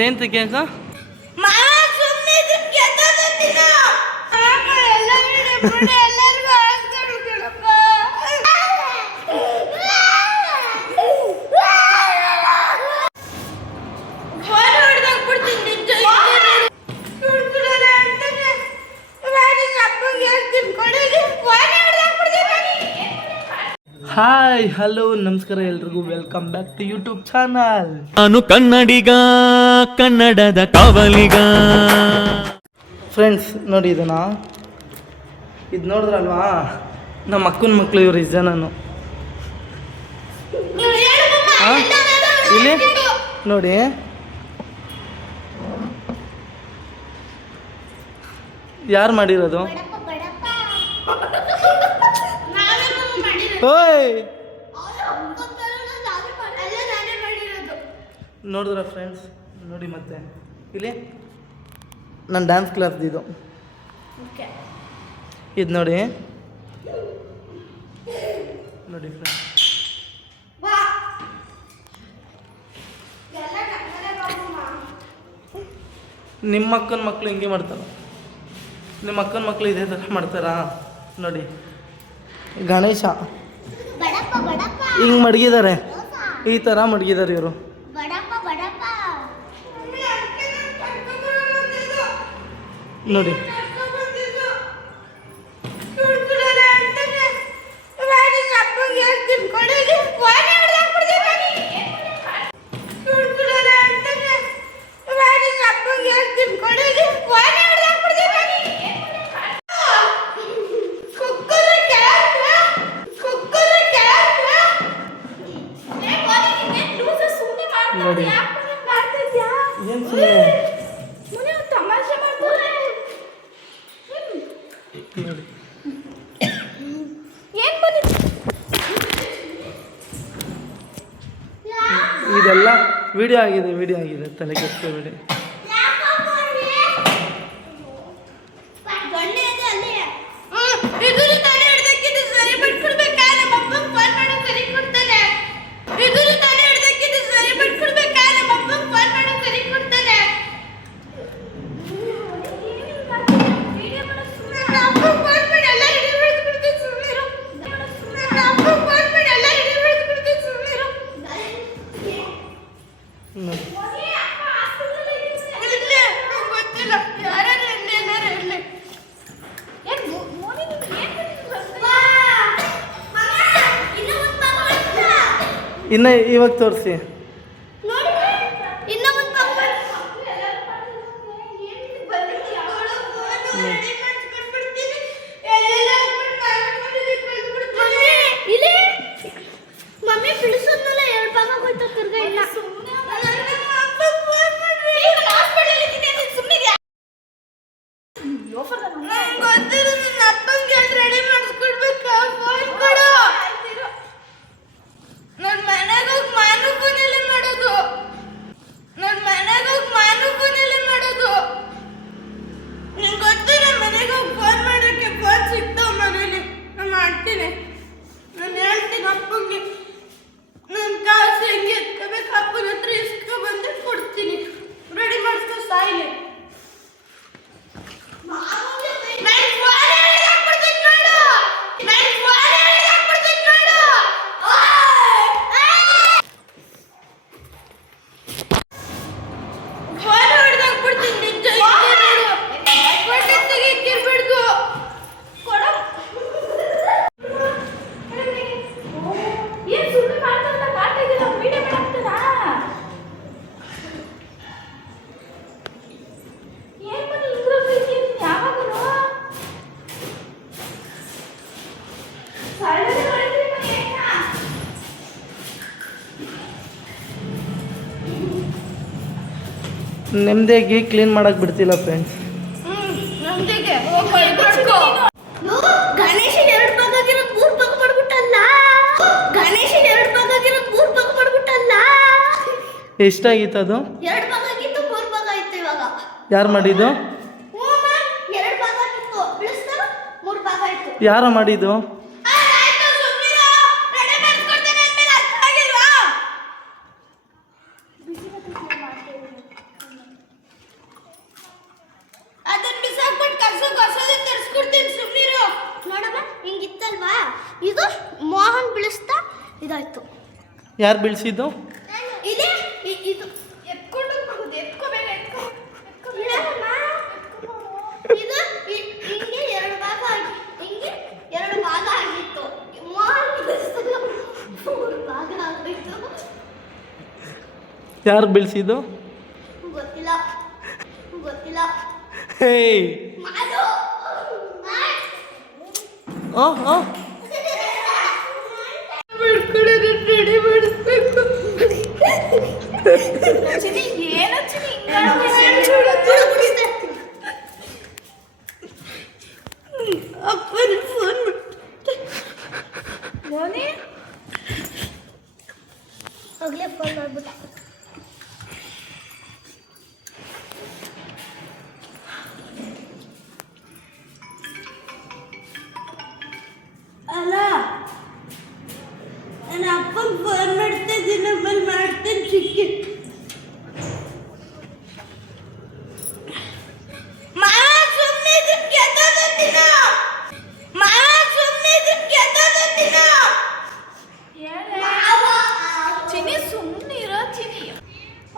ಏನು ಕೆಲಸ? Hi hello ನಮಸ್ಕಾರ ಎಲ್ರಿಗೂ, welcome back to YouTube channel. ನಾನು ಕನ್ನಡಿಗ, ಕನ್ನಡದ ಕಾವಲಿಗ. ಫ್ರೆಂಡ್ಸ್ ನೋಡಿ ಇದು ನೋಡಿದ್ರಲ್ವಾ, ನಮ್ಮ ಅಕ್ಕನ ಮಕ್ಕಳು ಇವರು ನಾನು ಇಲ್ಲಿ ನೋಡಿ. ಯಾರು ಮಾಡಿರೋದು? ಓಯ್ ನೋಡಿದ್ರ ಫ್ರೆಂಡ್ಸ್, ನೋಡಿ ಮತ್ತೆ ಇಲ್ಲಿ ನನ್ನ ಡ್ಯಾನ್ಸ್ ಕ್ಲಾಸ್ ಇದು ನೋಡಿ ನೋಡಿ ಫ್ರೆಂಡ್ಸ್. ನಿಮ್ಮ ಅಕ್ಕನ ಮಕ್ಕಳು ಹಿಂಗೆ ಮಾಡ್ತಾರ? ನಿಮ್ಮ ಅಕ್ಕನ ಮಕ್ಕಳು ಇದೇ ಥರ ಮಾಡ್ತಾರಾ? ನೋಡಿ ಗಣೇಶ ಹಿಂಗೆ ಮಡಗಿದ್ದಾರೆ, ಈ ಥರ ಮಡಗಿದ್ದಾರೆ ಇವರು. ನೋಡಿ ನೋಡಿ ಏನು ಸುಮ್ಮನೆ ನೋಡಿ. ಇದೆಲ್ಲ ವಿಡಿಯೋ ಆಗಿದೆ ತಲೆ ಕೆಡಿಸ್ಕೋಬೇಡಿ. ಇನ್ನು ಇವಾಗ ತೋರಿಸಿ. ನೆಮ್ಮದಿಯಾಗಿ ಕ್ಲೀನ್ ಮಾಡಕ್ ಬಿಡ್ತಿಲ್ಲ ಫ್ರೆಂಡ್ಸ್. ಎಷ್ಟಾಗಿತ್ತು ಅದು? ಯಾರು ಮಾಡಿದ್ದು? ಯಾರು ಮಾಡಿದ್ದು? ಯಾರು ಬೀಳ್ಸಿದ್ದು? ಇದೆ ಇದು ಎತ್ಕೊಂಡು ಹೋಗೋದು ಎತ್ಕೋಬೇಡ ಇದು ಹಿಂಗೆ ಎರಡು ಭಾಗ ಹಿಂಗೆ ಎರಡು ಭಾಗ ಆಗಿತ್ತು ಮೂರು ಭಾಗ ಆಗಿತ್ತು. ಯಾರು ಬೀಳ್ಸಿದ್ದು? ಗೊತ್ತಿಲ್ಲ ಗೊತ್ತಿಲ್ಲ. ಹೇ ಮಾಡು ಓ ಓ ರೆಡಿ ಮಾಡಿಸ್ಬೇಕು. ಏನು ಅಪ್ಪನ ಫೋನ್ ಮೋನಿ ಹೋಗ್ಲೇ ಫೋನ್ ಮಾಡ್ಬಿಟ್ಟ. ಅಲ್ಲ ನನ್ನ ಅಪ್ಪನ ಫೋನ್ ಮಾಡ್ತಾ ಇದ್ದೀನಿ, ಆಮೇಲೆ ಮಾಡ್ತೇನೆ ಚಿಕ್ಕಿ.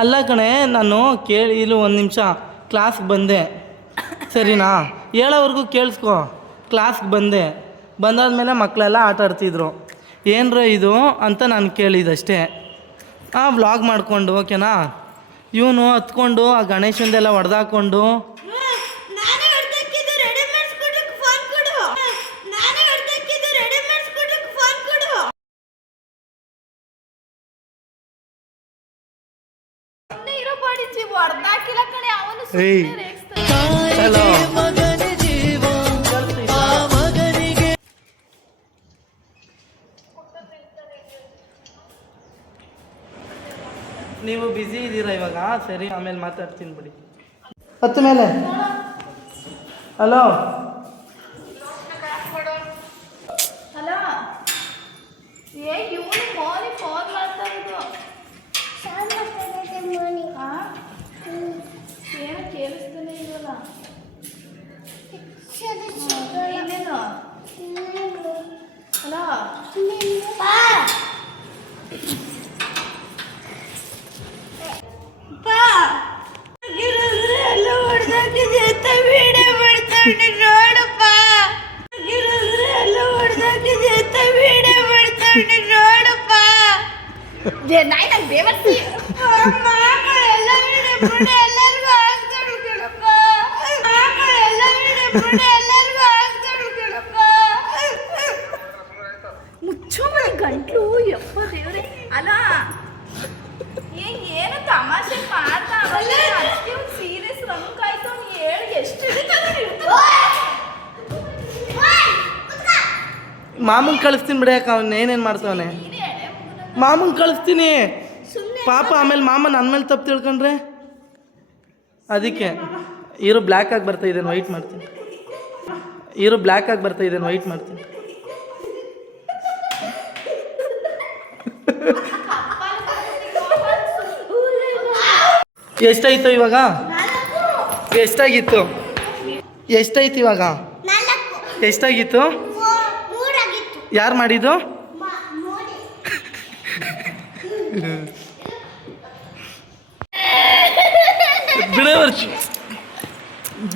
ಅಲ್ಲ ಕಣೆ, ನಾನು ಕೇಳಿ ಇಲ್ಲಿ ಒಂದು ನಿಮಿಷ ಕ್ಲಾಸ್ಗೆ ಬಂದೆ ಸರಿನಾ? ಹೇಳೋವರೆಗೂ ಕೇಳಿಸ್ಕೊ. ಕ್ಲಾಸ್ಗೆ ಬಂದೆ, ಬಂದಾದ್ಮೇಲೆ ಮಕ್ಕಳೆಲ್ಲ ಆಟ ಆಡ್ತಿದ್ರು. ಏನರ ಇದು ಅಂತ ನಾನು ಕೇಳಿದಷ್ಟೇ. ವ್ಲಾಗ್ ಮಾಡಿಕೊಂಡು ಓಕೆನಾ. ಇವನು ಹತ್ಕೊಂಡು ಆ ಗಣೇಶಂದೆಲ್ಲ ಹೊಡೆದಾಕೊಂಡು ಹಲೋ ನೀವು ಬ್ಯುಸಿ ಇದ್ದೀರಾ ಇವಾಗ? ಸರಿ, ಆಮೇಲೆ ಮಾತಾಡ್ತೀನಿ ಬಿಡಿ. ಹತ್ತು ಮೇಲೆ ಹಲೋ ಹಲೋ ಇವನು ಮೋನಿ ಫೋನ್ ಮಾಡ್ತಾ ಇದ್ದು. ಏನು ಕೇಳಿಸ್ತಾನೆ ಇಲ್ವಲ್ಲ. ಇನ್ನೇನು ಹಲೋ ಎಲ್ಲ ಹೊಡೆದಾಕಿದೆ ಅಂತ ವಿಡಿಯೋ ಮಾಡ್ತಾನೆ ನೋಡಪ್ಪ. ಎಲ್ಲ ಹೊಡೆದಾಕಿದೆ ಅಂತ ವಿಡಿಯೋ ಮಾಡ್ತಾನೆ ನೋಡಪ್ಪ. ನಾಯಿ ನಂಗೆ ಬೇವರ್ಸಿ ಎಲ್ಲ ಎಲ್ಲರಿಗೂ ಆಗ್ತಾಳು ಕಣಪ್ಪ. ಎಲ್ಲ ಎಲ್ಲರಿಗೂ ಆಗ್ತಾಳು ಕಣಪ್ಪ. ಮುಚ್ಚೋ ಮನೆ ಗಂಟ್ಲು ಯಪ್ಪ ದೇವ್ರೆ. ಅಲ್ಲ ಏನು ತಮಾಷೆ ಮಾಡ್ತಾ ಅದಕ್ಕೆ ಒಂದು ಸೀರಿಯಸ್ ರಂಗಾಯ್ತು. ನೀ ಹೇಳಿ ಎಷ್ಟು ಮಾಮೂನ್ ಕಳಿಸ್ತೀನಿ ಬಿಡ್ಯಾಕ. ಅವ್ನು ಏನೇನು ಮಾಡ್ತಾವನೆ? ಮಾಮೂನ್ ಕಳಿಸ್ತೀನಿ ಪಾಪ. ಆಮೇಲೆ ಮಾಮ ನನ್ನ ಮೇಲೆ ತಪ್ಪು ತಿಳ್ಕೊಂಡ್ರೆ ಅದಕ್ಕೆ ಇರು ಬ್ಲ್ಯಾಕ್ ಆಗಿ ಬರ್ತಾ ಇದ್ದೇನೆ, ವೈಟ್ ಮಾಡ್ತೀನಿ. ಇರು ಬ್ಲ್ಯಾಕ್ ಆಗಿ ಬರ್ತಾ ಇದ್ದೇನೆ, ವೈಟ್ ಮಾಡ್ತೀನಿ. ಎಷ್ಟಾಯ್ತು ಇವಾಗ? ಎಷ್ಟಾಗಿತ್ತು? ಎಷ್ಟಾಯ್ತು ಇವಾಗ? ಎಷ್ಟಾಗಿತ್ತು? ಯಾರು ಮಾಡಿದ್ದು?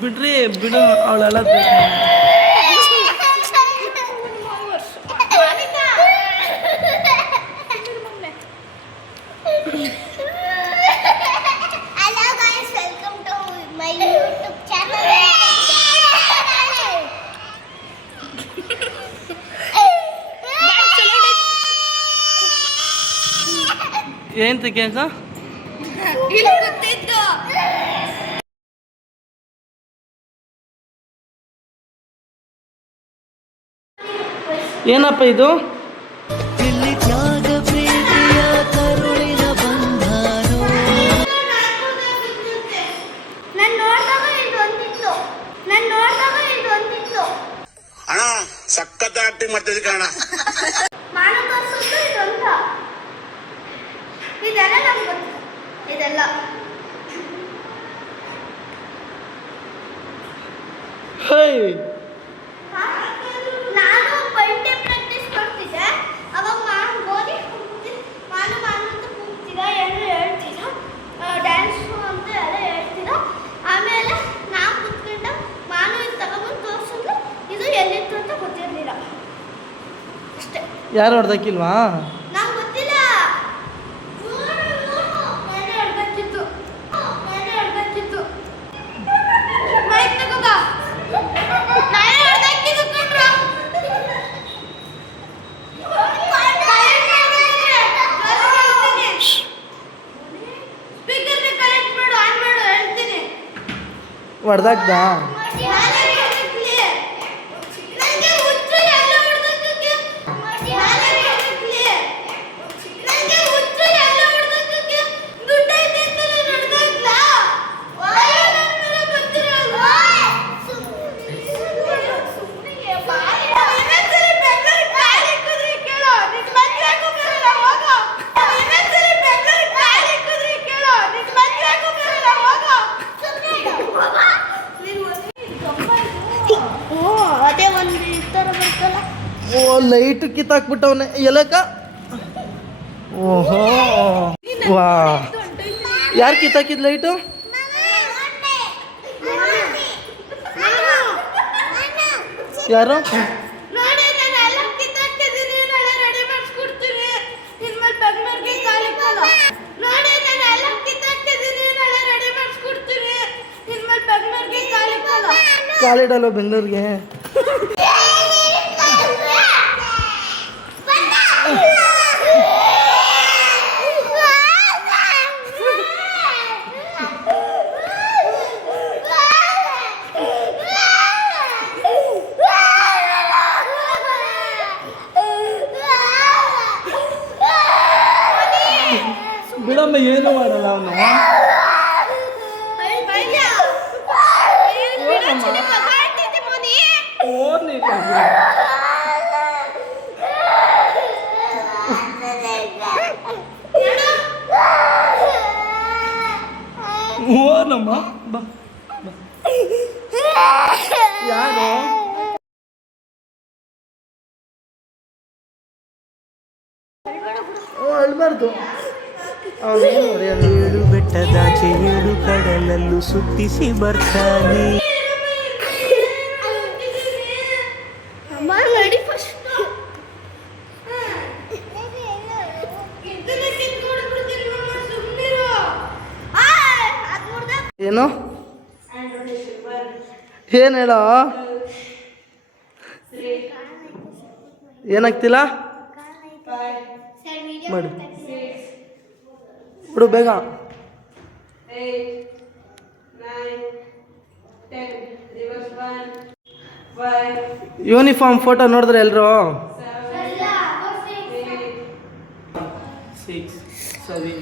ಬಿಡ್ರಿ ಬಿಡು, ಅವಳೆಲ್ಲ ಏನು ತೆಗಿಯಾಕ? ಏನಪ್ಪ ಇದು? ಅಣ್ಣ ಸಖತ್ ಆಕ್ಟಿಂಗ್ ಮಾಡ್ತಿದ್ದೆ ಕಣ. ಇದೆಲ್ಲ ನಮ್ಗೆ ಗೊತ್ತಿಲ್ಲ. ಇದೆಲ್ಲ ನಾನು ಬರ್ತಡೇ ಪ್ರಾಕ್ಟೀಸ್ ಮಾಡ್ತಿದ್ದೆ. ಅವಾಗ ನಾನು ಓದಿ ನಾನು ಯಾರು ಹೊಡೆದಕ್ಕಿಲ್ವಾ? ನಂಗೆ ಗೊತ್ತಿಲ್ಲ. ನಾನೇ ಹೊಡ್ದಾಕಿತ್ತು. ಮೈಕ್ ತಗೋ ಬಾ. ನಾನೇ ಹೊಡ್ದಾಕಿದ್ದು ಕಣ್ರೋ. ಸ್ಪೀಕರ್ನ ಕನೆಕ್ಟ್ ಮಾಡು, ಆನ್ ಮಾಡು, ಹೇಳ್ತೀನಿ. ಹೊಡೆದಾಕ್ದ? ಅದೇ ಒಂದು ಈ ಥರ ಬರ್ತಲ್ಲ. ಓ ಲೈಟ್ ಕಿತ್ತಾಕ್ಬಿಟ್ಟವನೆ ಎಲಕ. ಓಹೋ ವಾ, ಯಾರು ಕಿತ್ತಾಕಿದ್ ಲೈಟು? ಯಾರು? ನೋಡಿ ನಾನು ಎಲ್ಲ ಕಿತ್ತಾಕಿದ್ದೀನಿ, ನಾಳೆ ರೆಡಿ ಮಾಡಿಸ್ಕೊಡ್ತೀನಿ. ಇನ್ಮೇಲೆ ಬೆಂಗಳೂರಿಗೆ ಕಾಲಿಕ್ಕಲ್ಲ. ನೋಡಿ ನಾನು ಎಲ್ಲ ಕಿತ್ತಾಕಿದ್ದೀನಿ, ನಾಳೆ ರೆಡಿ ಮಾಡಿಸ್ಕೊಡ್ತೀನಿ. ಇನ್ಮೇಲೆ ಬೆಂಗಳೂರಿಗೆ ಕಾಲಿಕ್ಕಲ್ಲ. ಕಾಲಿಡಲ್ವ ಬೆಂಗಳೂರಿಗೆ? ಬಿಡಮ್ಮ, ಏನು ಮಾಡಲ್ಲ ಅವನು. ಓನಮ್ಮ ಬಾ. ಯಾರು? ಅಳ್ಬಾರ್ದು. ಅವನೇನು ಹೊಡೆಯಲ್ಲ. ಏಳು ಬೆಟ್ಟದಾಚೆ ಏಳು ಕಡಲಲ್ಲೂ ಸುತ್ತಿಸಿ ಬರ್ತಾನೆ. ಅಮ್ಮ ನಡಿ ಫಸ್ಟ್. ಏನು ಏನು ಹೇಳೋ? ಏನಾಗ್ತಿಲ್ಲ ಮಾಡಿ ಬಿಡು ಬೇಗ. ಯೂನಿಫಾರ್ಮ್ ಫೋಟೋ ನೋಡಿದ್ರೆ ಎಲ್ಲರೂ 6, 7,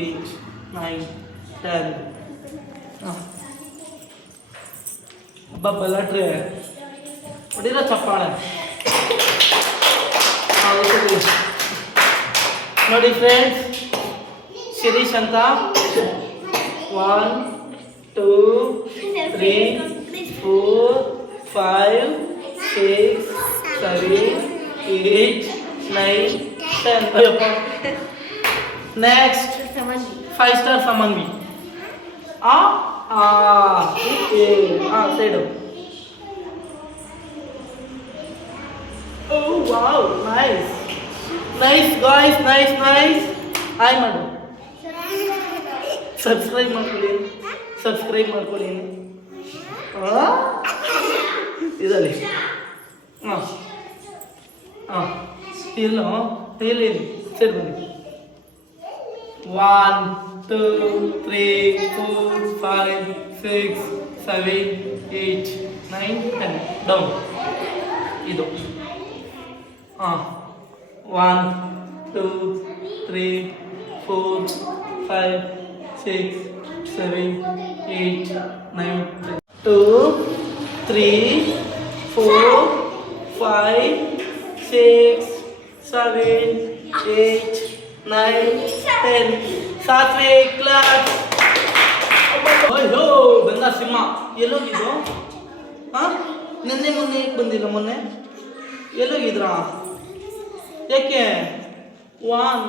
8, 9, 10. ಬಲಾಟ್ರೆ ಹೊಡಿರೋ ಚಪ್ಪಾಳೆ. ನೋಡಿ ಫ್ರೆಂಡ್ಸ್, ಶಿರೀಶ್ ಅಂತ 1, 2, 3, 4, 5, 6, 7, 8, 9, 10. Ayyappa. Next 5 star Samanvi. Side. Oh wow, nice. Nice guys, nice. Hi ಮಾಡು. ಸಬ್ಸ್ಕ್ರೈಬ್ ಮಾಡ್ಕೊಳ್ಳಿ. ಇದರಲ್ಲಿ ಇಲ್ಲಿ ಸೈಡ್ ಬನ್ನಿ. 1, 2, 3, 4, 5, 6, 7, 8, 9, 10. ಡೌನ್. ಇದು 1, 2, 3, 4, 5, 6, 7, 8, 9, 10. 2, 3, 4, 5, 6, 7, 8, 9, 10. ಸಾತ್ವೆ ಕ್ಲಾಸ್. ಅಯ್ಯೋ ಗಂಗಾ ಸಿಂಹ ಎಲ್ಲೋಗಿದ್ದು? ಮೊನ್ನೆ ಬಂದಿಲ್ಲ. ಮೊನ್ನೆ ಎಲ್ಲೋಗಿದ್ರಾ? ಯಾಕೆ? 1,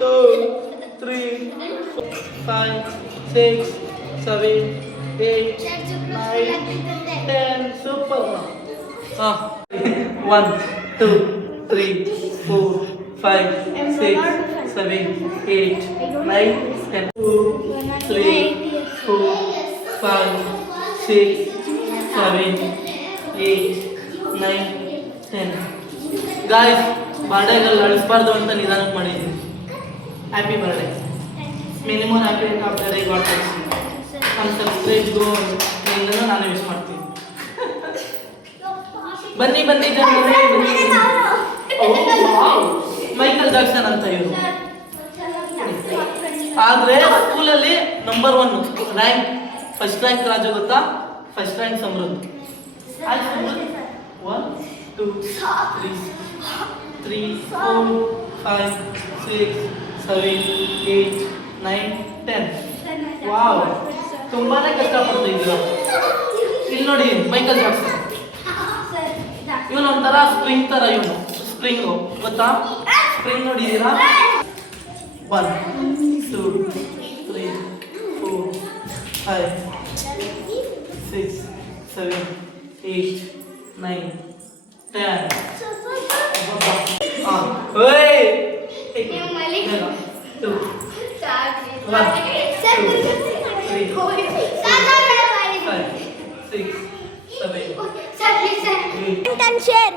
2, 3, 5, 6, 7, 8, 9, 10. ಸೂಪರ್. 1, 2, 3, 5, 6, 7, 8, 9, 10. 2, 3, 4, 5, 6, 7, 8, 9, 10. ಗಾಯ್ಸ್, ಬರ್ಡೇಗಳು ಅಳಿಸ್ಬಾರ್ದು ಅಂತ ನಿಧಾನಕ್ಕೆ ಮಾಡಿದ್ದೀನಿ. Happy birthday. Minimum happy birthday god ನಮ್ಮ ಸಬ್ಸ್ಕ್ರೈಬ್ಗೂ ನಿಂದನೂ ನಾನು ವಿಶ್ ಮಾಡ್ತೀನಿ. ಬನ್ನಿ ಬನ್ನಿ ಜನರೇ, ಬನ್ನಿ. ಮೈಕಲ್ ಜಾಕ್ಸನ್ ಅಂತ ಇವರು. ಆದ್ರೆ ಸ್ಕೂಲಲ್ಲಿ number 1 rank, first rank Raju ಗೊತ್ತಾ? ಫಸ್ಟ್ ರ್ಯಾಂಕ್ ಸಮೃದ್ಧ. 1, 2, 3, 4, 5, 6, 7, 8, 9, 10. ವಾವ್, ತುಂಬಾನೇ ಕಷ್ಟಪಡ್ತಾ ಇದ್ರು. ಇಲ್ಲಿ ನೋಡಿ ಮೈಕಲ್ ಜಾಕ್ಸನ್, ಇವನು ಒಂಥರ ಸ್ಪ್ರಿಂಗ್ ತರ, ಇವನು ಸ್ಪ್ರಿಂಗು ಗೊತ್ತಾ? ಸ್ಪ್ರಿಂಗ್ ನೋಡಿದ್ದೀರಾ? 1, 2, 3, 4, 5, 6, 7, 8, 9, 10. ಓಯ್ 2, 1, 2, 3, 4, 5, 6, 7, 8. ಶೇರ್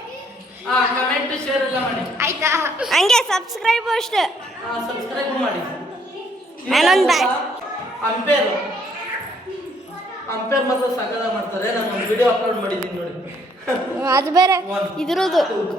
ಕಮೆಂಟ್ ಶೇರ್ ಎಲ್ಲ ಮಾಡಿ. ಆಯ್ತಾ? ಹಂಗೆ ಸಬ್ಸ್ಕ್ರೈಬ್ ಅಷ್ಟೇ. ಸಬ್ಸ್ಕ್ರೈಬ್ ಮಾಡಿ. ಇನ್ನೊಂದ್ ಬ್ಯಾಗ್. ಅಂಪೇರ್ ಮಾತ್ರ ಸಕಲ ಮಾಡ್ತಾರೆ. ನಾನು ಒಂದು ವಿಡಿಯೋ ಅಪ್ಲೋಡ್ ಮಾಡಿದ್ದೀನಿ ನೋಡಿ. ಅದು ಬೇರೆ 1, ಇದ್ರದ್ದು 2,